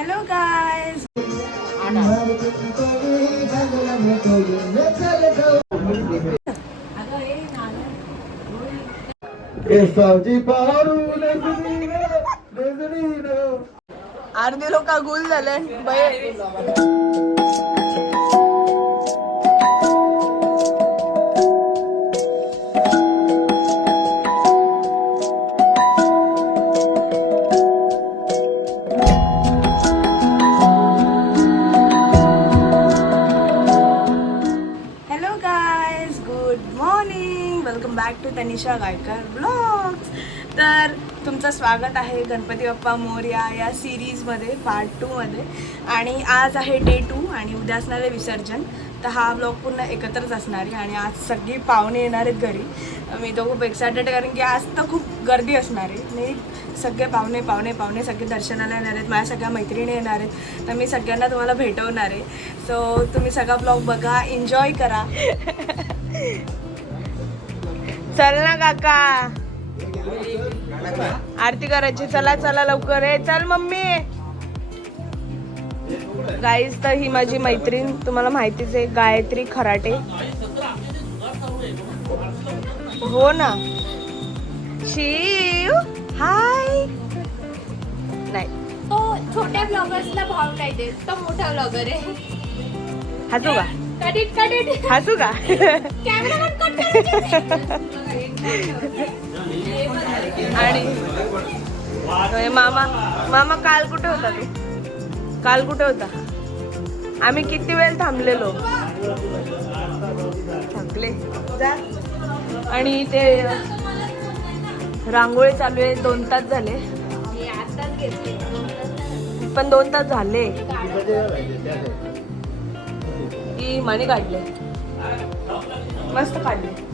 Hello guys. अर्धे लोक गुल झाले. निशा गायकर ब्लॉग्स. तर तुमचं स्वागत आहे गणपती बाप्पा मोर्या या सिरीजमध्ये पार्ट टूमध्ये आणि आज आहे डे टू आणि उद्या असणार आहे विसर्जन. तर हा ब्लॉग पूर्ण एकत्रच असणार आहे आणि आज सगळी पाहुणे येणार आहेत घरी. मी तो खूप एक्सायटेड कारण की आज तर खूप गर्दी असणार आहे. मी सगळे पाहुणे पाहुणे पाहुणे सगळे दर्शनाला येणार आहेत. माझ्या सगळ्या मैत्रिणी येणार आहेत. तर मी सगळ्यांना तुम्हाला भेटवणार आहे. सो तुम्ही सगळा ब्लॉग बघा एन्जॉय करा. चल ना काका. आरती करायची. चला चला लवकर. आहे चल मम्मी. गाईज तर ही माझी मैत्रीण. तुम्हाला माहितीच आहे गायत्री खराटे. हो ना. शिव. हाय नाही. तो छोट्या ब्लॉगर्सला भाव नाही देत. तो मोठा ब्लॉगर आहे. हसू का? हसू का? आणि मामा मामा काल कुठे होता तू? काल कुठे होता? आम्ही किती वेळ थांबलेलो? थकले जा. आणि ते रांगोळी चालू आहे दोन तास झाले. पण दोन तास झाले. की मणी काढले. मस्त काढले.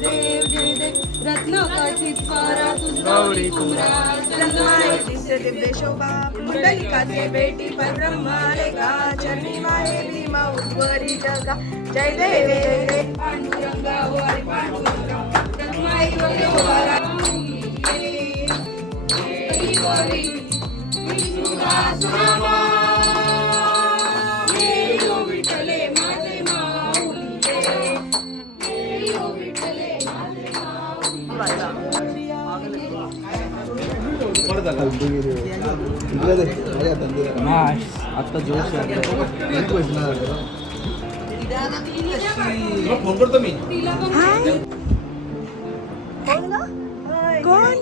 देव रत्न कथित परा तुझ दिव्य शोभा पुंडलिकाचे बेटी परब्रह्माले गा चरणी माये भीमा उद्वरी जगा. जय देव जय देव पांडुरंगा वारी पांडुरंगा. रत्नाई वगैरे इकडे दे. माझ्या हातात दे जरा. आता जोश. फोन करतो मी. कोण?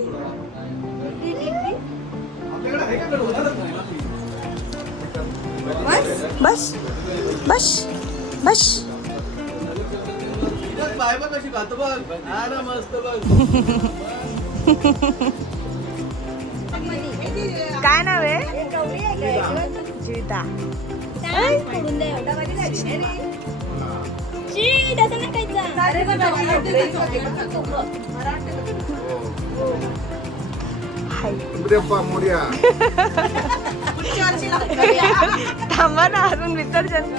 बस बस बस बाय बघ कशी खातो बघ. मस्त बघ. काय नाव आहे? जीविता. हाय. उद्या मोर्या. थांबा ना अजून विसर्जन.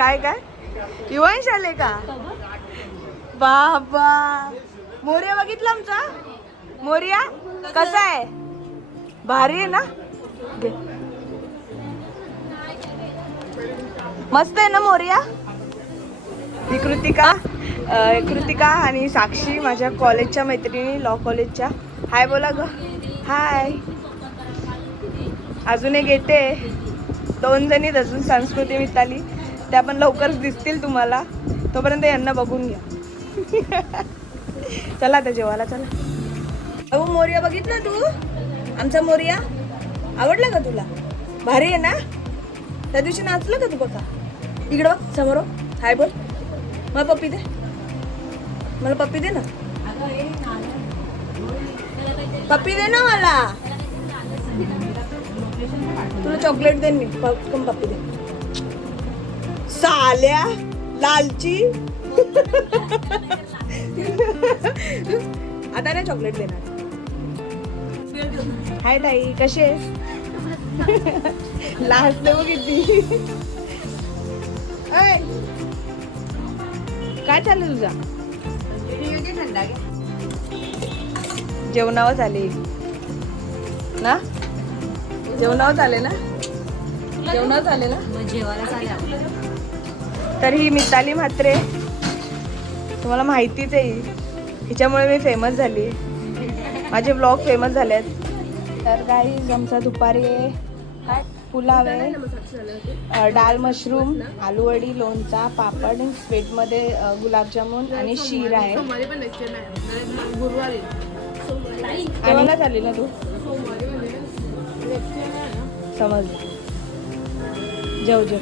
काय काय? युवांश आले का? बाबा. मोर्या बघितला आमचा? मोर्या कसा आहे? भारी आहे ना? मस्त आहे ना मोर्या? ही कृतिका कृतिका आणि साक्षी माझ्या कॉलेजच्या मैत्रिणी लॉ कॉलेजच्या हाय बोला ग. हाय अजून एक येते. दोन जणीत अजून संस्कृती मिताली. त्या पण लवकरच दिसतील तुम्हाला. तोपर्यंत यांना बघून घ्या. चला आता जेवायला चला. अहो मोर्या बघितला तू? आमचा मोर्या? आवडला का तुला? भारी आहे ना? त्या दिवशी नाचलं का तू बघा इकडं बघ समोर हाय बोल. मला पप्पी दे. मला पप्पी दे ना. पप्पी दे ना मला. तुला चॉकलेट देईन मी. पटकन पप्पी दे. साल्या लालची. आता नाही चॉकलेट देणार. हाय ताई कशी आहे लाजते देऊ किती. काय चाललं तुझा? जेवणावर चाले ना? जेवणावर चाले ना? जेवणावर आले ना? तर ही मिताली म्हात्रे तुम्हाला माहितीच आहे हिच्यामुळे मी फेमस झाली. माझे ब्लॉग फेमस झाले आहेत. तर काही आमचा दुपारी आहे. पुलाव आहे. डाल मशरूम आलूवडी लोणचा पापड स्वीटमध्ये गुलाबजामुन आणि शीर आहे. आणि केव्हा चालली ना तू? समज. जेव जेव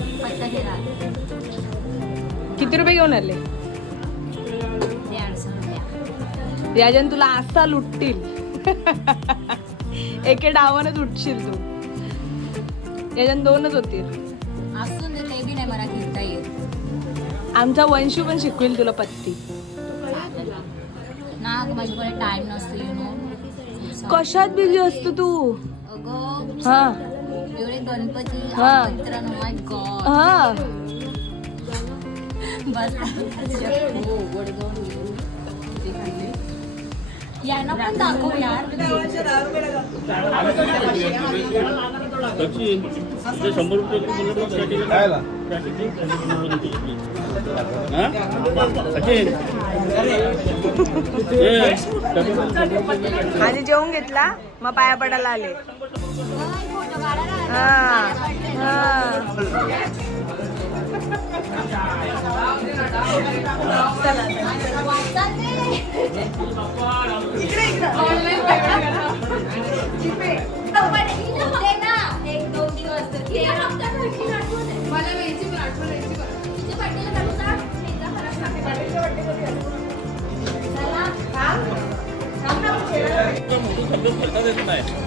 किती रुपये घेऊन आले? याजन तुला असा लुटतील. एके डावानच उठशील तू. याजन दोनच होतील. आमचा वंशू पण शिकवेल तुला पत्ती. ना माझ्याकडे टाइम नसतो यु नो कशात बिझी असतो तू? अगं हा. एवढे गणपती हा. हा. यांना पण दाखव यार शंभर रुपये. आधी जेवून घेतला मग पाया पडायला आले हा हा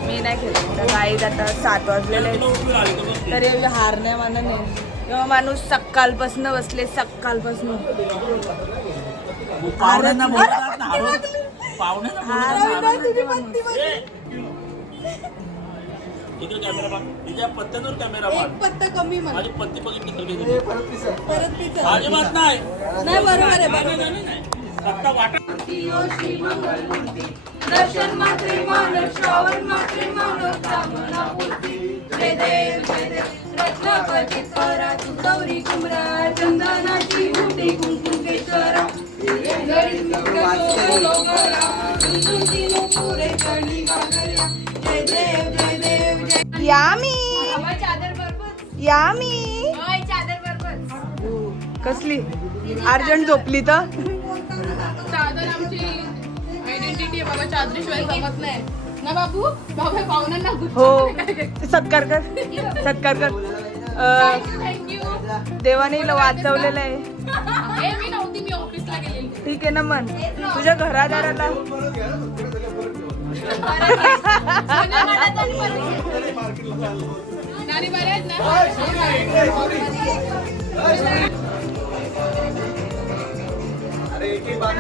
मी नाही खेळत. तर गाईत आता सात वाजलेले तरी हारण्या हार नाही मला नाही किंवा माणूस सकाळपासून बसले सकाळपासून. पाहुण्यांना बोलतात ना, हळू. पाहुण्यांना बोलतात ना, हळू. इकडे कॅमेरा मान तिच्या पत्त्यांवर कॅमेरा मान पत्ता कमी मला माझी पत्ती बघितली सगळी तुम्ही. परत तिचं अजिबात नाही. नाही बरोबर आहे नाही, नाही, नाही, नाही. पत्ता वाटा दर्शन मात्रे श्रावण मात्रे कामना पूर्ती जय देव जय देव. कुमरा चंदनाची मोठी कुंकुम केशरा यामी. यामी. कसली? अर्जंट झोपली तर? चादर आमची आयडेंटिटी आहे बाबा चादरीशिवाय जमत नाही. ना बाबू? बाबा पाहुण्यांना हो. सत्कार कर. सत्कार कर. देवाने हिला वाचवलेलं आहे. मी नव्हती मी ऑफिसला गेलेली. ठीक आहे ना मन. तुझ्या घरादाराला.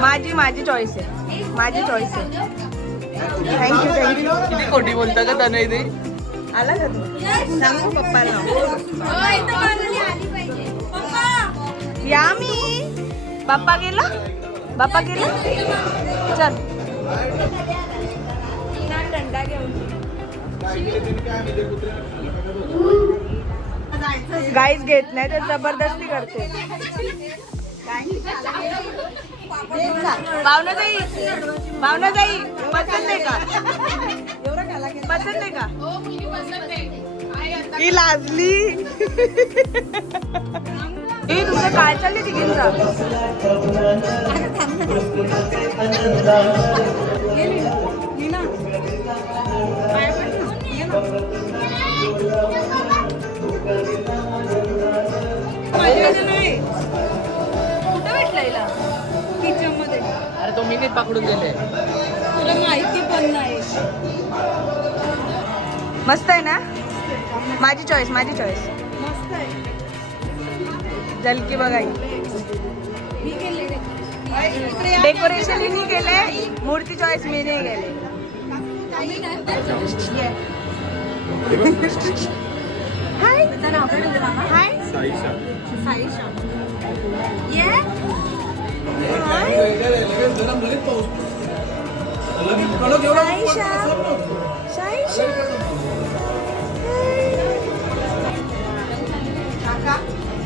माझी माझी चॉईस आहे. माझी चॉईस आहे. थँक्यू थँक्यू किती खोटी बोलता का तनय ते आला का तू? सांगू पप्पाला. या मी. बाप्पा गेला? बाप्पा गेला? चल दंडा घेऊन गाईच घेत नाही तर जबरदस्ती करते. भावना जाई. भावना जाई पसंत आहे का? आहे का? आता ही लाजली. हे तुझं काय चाललंय तिघींचा? कुठं भेटला हिला? किचनमध्ये अरे तो मिनिट पकडून गेले. तुला माहिती पण नाही. मस्त आहे ना? माझी चॉईस माझी चॉईस जलकी केलेले डेकोरेशन मी केले मूर्ती चॉईस मी नाही केले. हाय. हाय. हाय. साईशा. साईशा.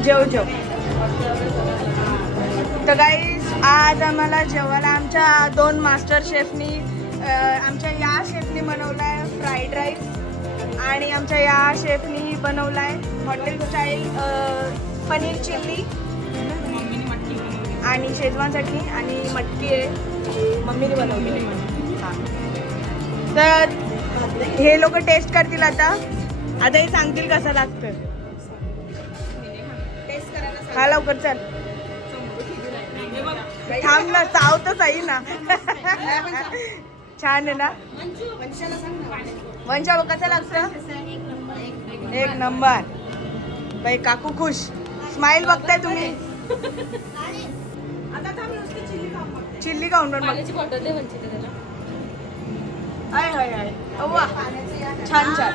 जेव जेव. तर गाईज आज आम्हाला जेवायला आमच्या दोन मास्टर शेफनी आमच्या या शेफनी बनवलाय फ्राईड राईस आणि आमच्या या शेफनी बनवलाय हॉटेल स्टाईल पनीर चिल्ली आणि शेजवान चटणी आणि मटकी आहे. मम्मीने बनवली हां. तर हे लोक टेस्ट करतील आता. आता हे सांगतील कसं लागतं हा लवकर चल. थांब ना चावतच आहे ना. छान आहे ना? वंशा कसं लागतं? एक नंबर. बाई काकू खुश. स्माइल बघताय तुम्ही. चिल्ली खाऊन. हाय हाय छान छान.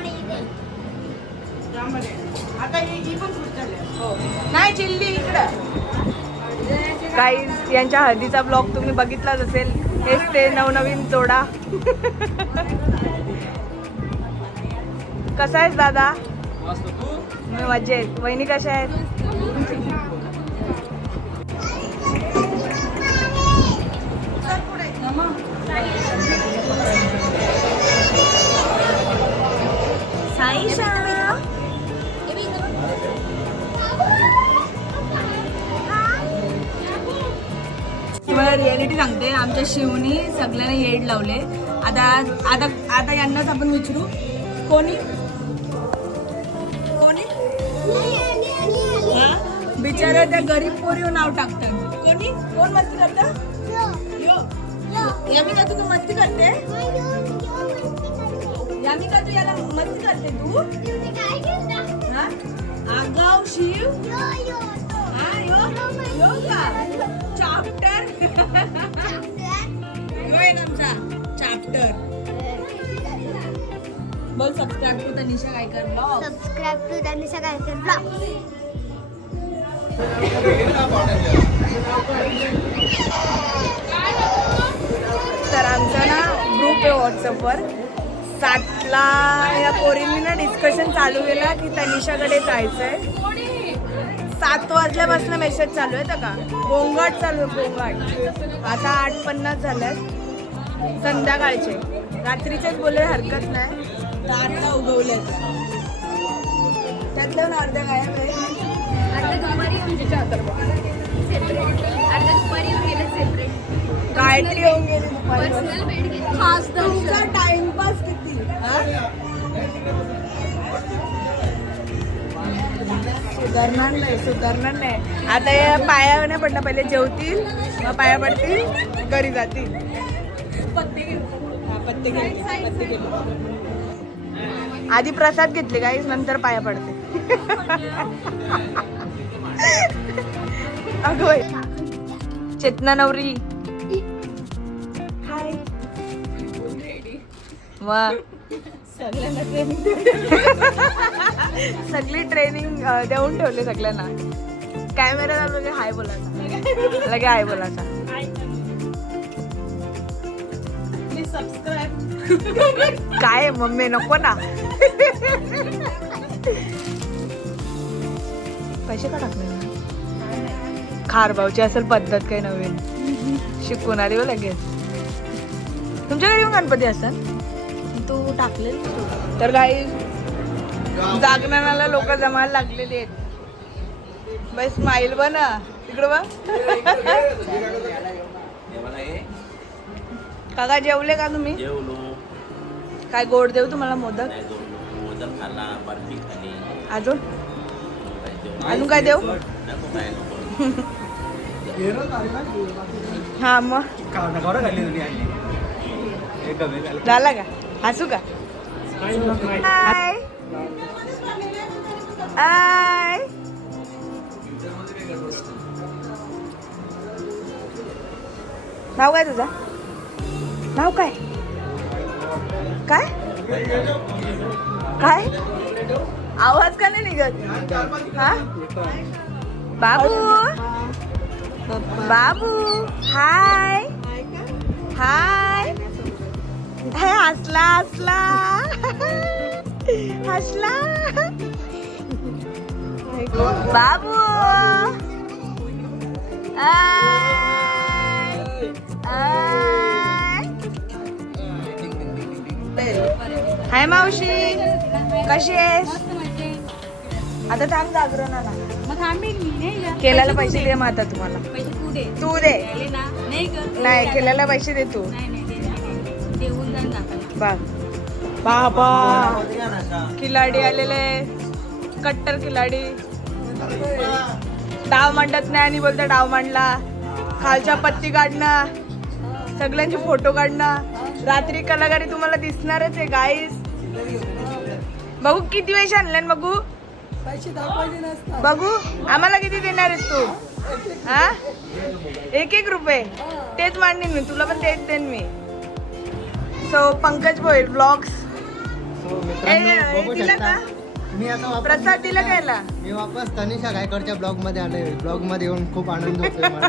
आता ही पण हो. नाही चिल्ली इकडं. काही यांच्या हळदीचा ब्लॉग तुम्ही बघितलाच असेल. हेच ते नवनवीन जोडा कसा आहेस दादा? मी मजेत. वहिनी कशा आहेत? तुम्हाला रियालिटी सांगते. आमच्या शिवनी सगळ्यांना येड लावले. आता आता आता यांनाच आपण विचारू. कोणी? कोणी? बिचारा त्या गरीब पोरीवर नाव टाकतात कोणी? कोण मस्ती करतं? यो. यामिका तू मस्ती करते? यामिका तू याला मस्ती करते तू? आगाव शिव. का चाप्टर आमचा चाप्टर बोल subscribe to Tanisha Gaikar blog subscribe to Tanisha Gaikar blog तर आमचा ना ग्रुप आहे व्हॉट्सअपवर सातला या पोरींनी ना डिस्कशन चालू केलं की तनिषाकडे जायचं आहे सात वाजल्यापासून मेसेज चालू आहे का गोंगाट चालू आहे गोंगाट. आता आठ पन्नास झाल्यात संध्याकाळचे. रात्रीचेच बोलले हरकत नाही. तर आता गायब आहे. अर्धा गायत्री होऊन गेली तुमचा टाइमपास किती? सुधारणार नाही सुधारणार नाही. आता या पाया नाही पडलं पहिले जेवतील मग पाया पडतील घरी जातील. पत्ते पत्ते आधी प्रसाद घेतले गाईस नंतर पाया पडते. अगं. चेतना नवरी. हाय वा. सगळ्यांना ट्रेनिंग सगळी ट्रेनिंग देऊन ठेवले सगळ्यांना. कॅमेरा लगे हाय बोलायचा. लगे हाय बोलायचा. काय मम्मी? नको ना. पैसे का टाकले? खारभाऊची असेल पद्धत काही नवीन. शिकून आली हो लगेच. तुमच्या घरी पण गणपती असेल? तू टाकले तर काही जागरणाला लोक जमायला लागलेली आहेत. बाई स्माईल बना. तिकडं बा काका जेवले का तुम्ही? जेवलो. काय गोड देऊ तुम्हाला मोदक? अजून. अजून? काय देऊ? हा मग. झाला का? हसू का? हाय हाय नाव काय तुझं? नाव काय? काय? काय? आवाज का नाही निघत? हा? बाबू? बाबू? हाय हाय हाय हसला हसला. हसला. बाबू. हाय मावशी कशी आहेस? आता थांब जागरणाला? केल्याला पैसे दे मग आता तुम्हाला. पैसे तू दे. नाही केल्याला पैसे दे तू. देऊन जाण बघ बाबा. खिलाडी आलेले कट्टर खिलाडी. डाव मांडत नाही आणि बोलतो डाव मांडला. खालच्या पत्ती काढणं. सगळ्यांचे फोटो काढणं. रात्री कलाकारी तुम्हाला दिसणारच आहे गाईस बघू किती पैसे आणले बघू. बघू. आम्हाला किती देणार आहेस तू? हा? एक एक रुपये. तेच मांडीन मी. तुला पण तेच देईन मी. सो पंकज भोईर ब्लॉग्स दिला का? मी आता वापस प्रसाद दिला कायला मी वापस तनिषा गायकरच्या ब्लॉगमध्ये आलोय. ब्लॉगमध्ये येऊन खूप आनंद होतोय मला.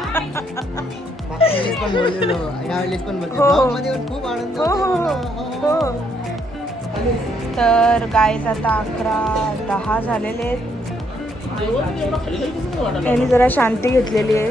मागच्या वेळेस पण बोललेलो. यावेळेस पण बोलतो हो. ब्लॉगमध्ये येऊन खूप आनंद हो हो होतोय. हो मला. हो. तर गायच आता अकरा दहा झालेले आहेत. यांनी जरा शांती घेतलेली आहे.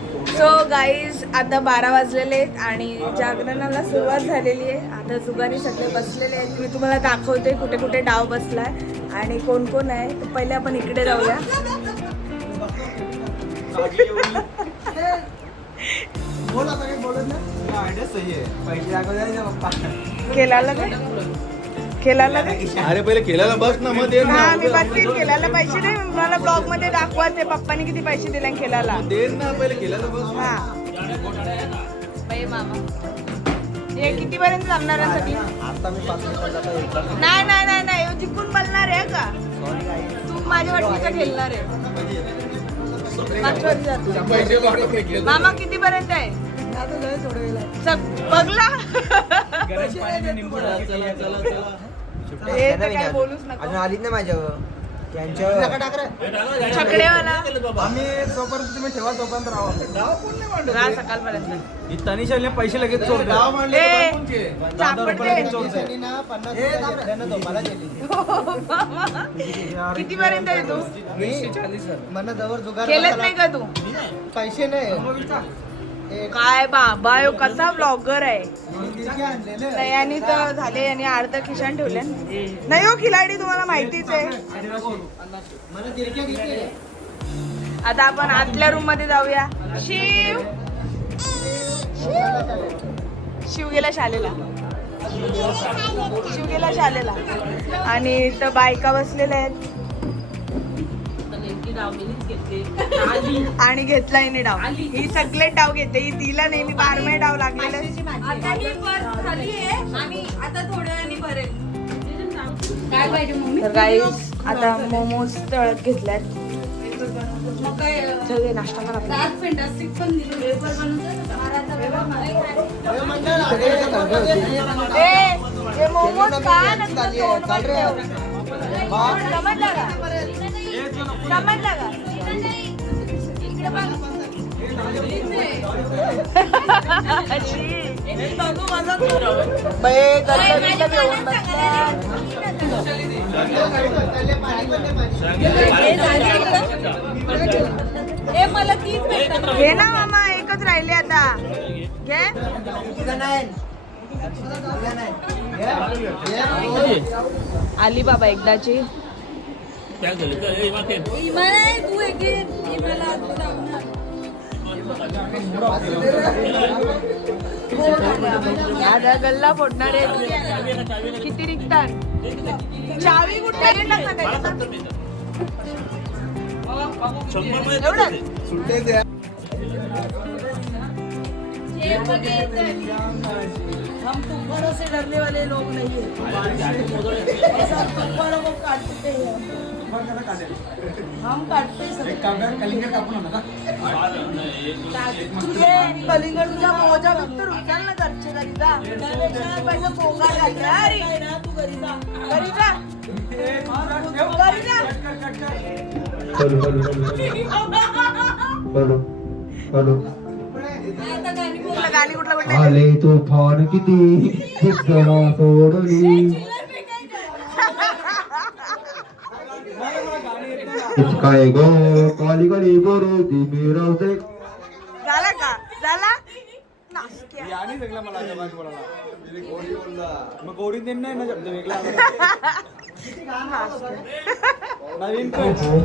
सो गाईज आता बारा वाजलेले आहेत आणि जागरणाला सुरुवात झालेली आहे. आता जुगारी सगळे बसलेले आहेत. मी तुम्हाला दाखवते कुठे कुठे डाव बसलाय आणि कोण कोण आहे. तर पहिले आपण इकडे जाऊया. बोल काय अरे पहिले केलेला बस ना मग दे हा ना मी बसतील केलाला पैसे दे. मला ब्लॉगमध्ये दाखवायचे पप्पानी किती पैसे दिले केलाला. दे ना पहिले केलेला बस. हा. बाई मामा हे किती पर्यंत जमणार आहे सगळी? आता मी पाच मिनिटात नाही नाही नाही नाही. ह्यो जिंकून बोलणार आहे का? तू माझ्या वाटणीचा खेळणार आहे. मामा किती पर्यंत आहे बघला. हे तर काय बोलूच नको. आलीच नाही माझ्यावर त्यांच्या छकडेवाला आम्ही जोपर्यंत तुम्ही ठेवा तोपर्यंत राहा राहा सकाळपर्यंत. तनिशाने पैसे लगेच चोरले. ए. किती पर्यंत आहे तू? मला जवळ जुगार केलंच नाही का तू? पैसे नाही. काय बाबा ह्यो कसा ब्लॉगर आहे? नाही आणि तर झाले आणि अर्ध खिशान ठेवले नाही हो खिलाडी तुम्हाला माहितीच आहे. आता आपण आतल्या रूममध्ये जाऊया. शिव! शिव गेला शाळेला शिव गेला शाळेला आणि इथं बायका बसलेल्या आहेत. आणि घेतला. हिने डाव. ही सगळे डाव घेते ही तिला नेहमी बारमे डाव लागलेले. आता ही पर्स खाली आहे आणि आता थोड्या वेळाने भरेल. काय पाहिजे मम्मी? तर गाईस आता मोमोज तळत घेतल्यात. मग काय चल ये, नाश्ता कर. आपला. आज फॅन्टास्टिक पण दिलं. पेपर बनवतो माराचा पेपर मारायचा. ए, हे मोमोज खा, नंतर ठेव. समजलं का? मला तीच भेटतात घे ना मामा एकच राहिले आता. घे. आली बाबा एकदाची. लावणार. आता गल्ला फोडणार आहे किती निघतात चावी कुठे. सुट्टे द्या हम डरने वाले लोग नहीं है ऐसा तुफानों को काटते हैं हम काटते कलिंगड तुझे कलिंगड मोजा फक्त रुचाल ना घरचे घरी जा त्यापेक्षा पोंगा घालते अरे तू घरी जा घरी जा घरी जा गाणी कुठलं आले तुफान किती सोडली काय गो काली काली बोरो ती मिरवते झाला का झाला सगळं मला आता बाकी बोलायला. मग गौरी देन नाही ना शब्द वेगळा आला. नवीन कोण?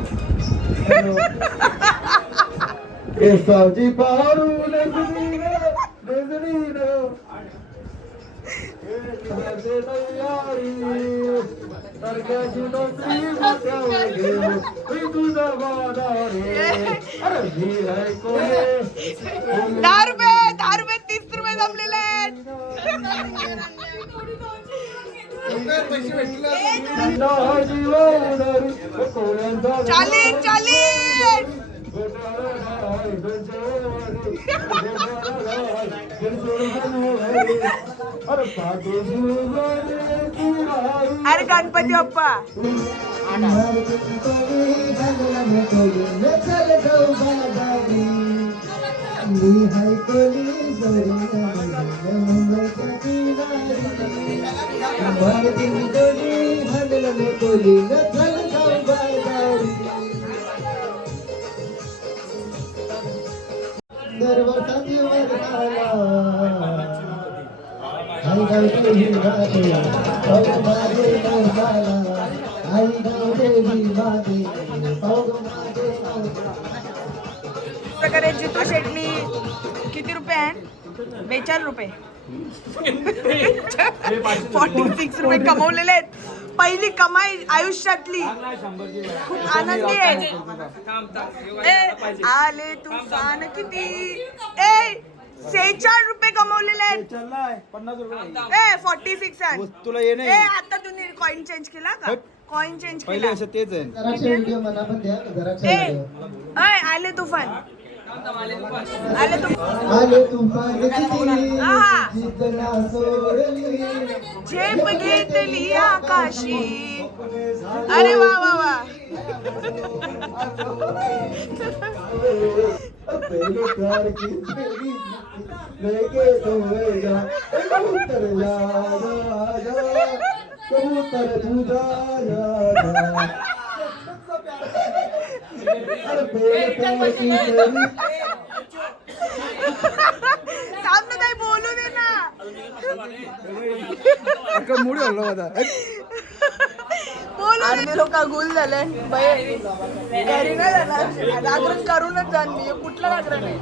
केसाची पारू नजरी नजरी दहा रुपये दहा रुपये तीस रुपये जमलेले चालीस चालीस। अरे गणपती बाप्पा. दरवर्षाची वर्षाला प्रकारे जितू शेटणी किती रुपये आहे बेचार रुपये. फॉर्टी सिक्स रुपये कमवलेले आहेत. पहिली कमाई आयुष्यातली. खूप आनंदी आहे. ए, आले तुफान किती? ए सेहेचाळ रुपये कमवलेले आहेत. चललाय पन्नास रुपये. ए फॉर्टी सिक्स आहे तुला ये ए नाही आता तुम्ही कॉइन चेंज केला का? हट. कॉइन चेंज पहिले केला. असं तेच आहे. जराशे व्हिडिओ म्हणा पण द्या जराशे ए व्हिडिओ अय आले तुफान. आले तुफान. आले तुफान किती? झेप घेतली आकाशी अरे वा वा वा पहले प्यार की तेरी लेके तो जा कबूतर थांब ना काही बोलू दे ना. मूड बोलू लोक गुल झाले. घरी नाही जाणार. जागरण करूनच जाण मी. कुठला जागरण आहे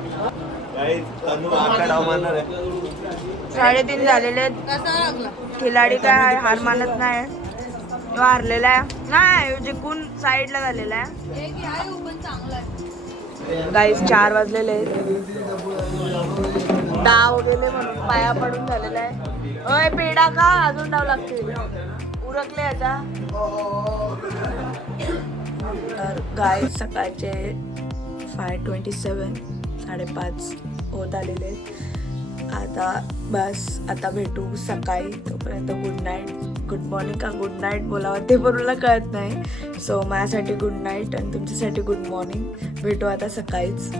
साडेतीन झालेले आहेत. खिलाडी काय हार मानत नाही. तो हारलेला आहे. नाही जिंकून साईडला झालेला आहे. गाईस चार वाजलेले आहेत. डाव वगैरे म्हणून पाया पडून झालेला आहे. होय पेढा का अजून डाव लागतील. उरकले आता. तर गाय सकाळचे फाय ट्वेंटी सेवन साडेपाच होत आलेले आहेत. आता बस आता भेटू सकाळी तोपर्यंत गुड नाईट गुड मॉर्निंग का गुड नाईट बोलावं ते पण मला कळत नाही. सो माझ्यासाठी गुड नाईट आणि तुमच्यासाठी गुड मॉर्निंग भेटू आता सकाळीच.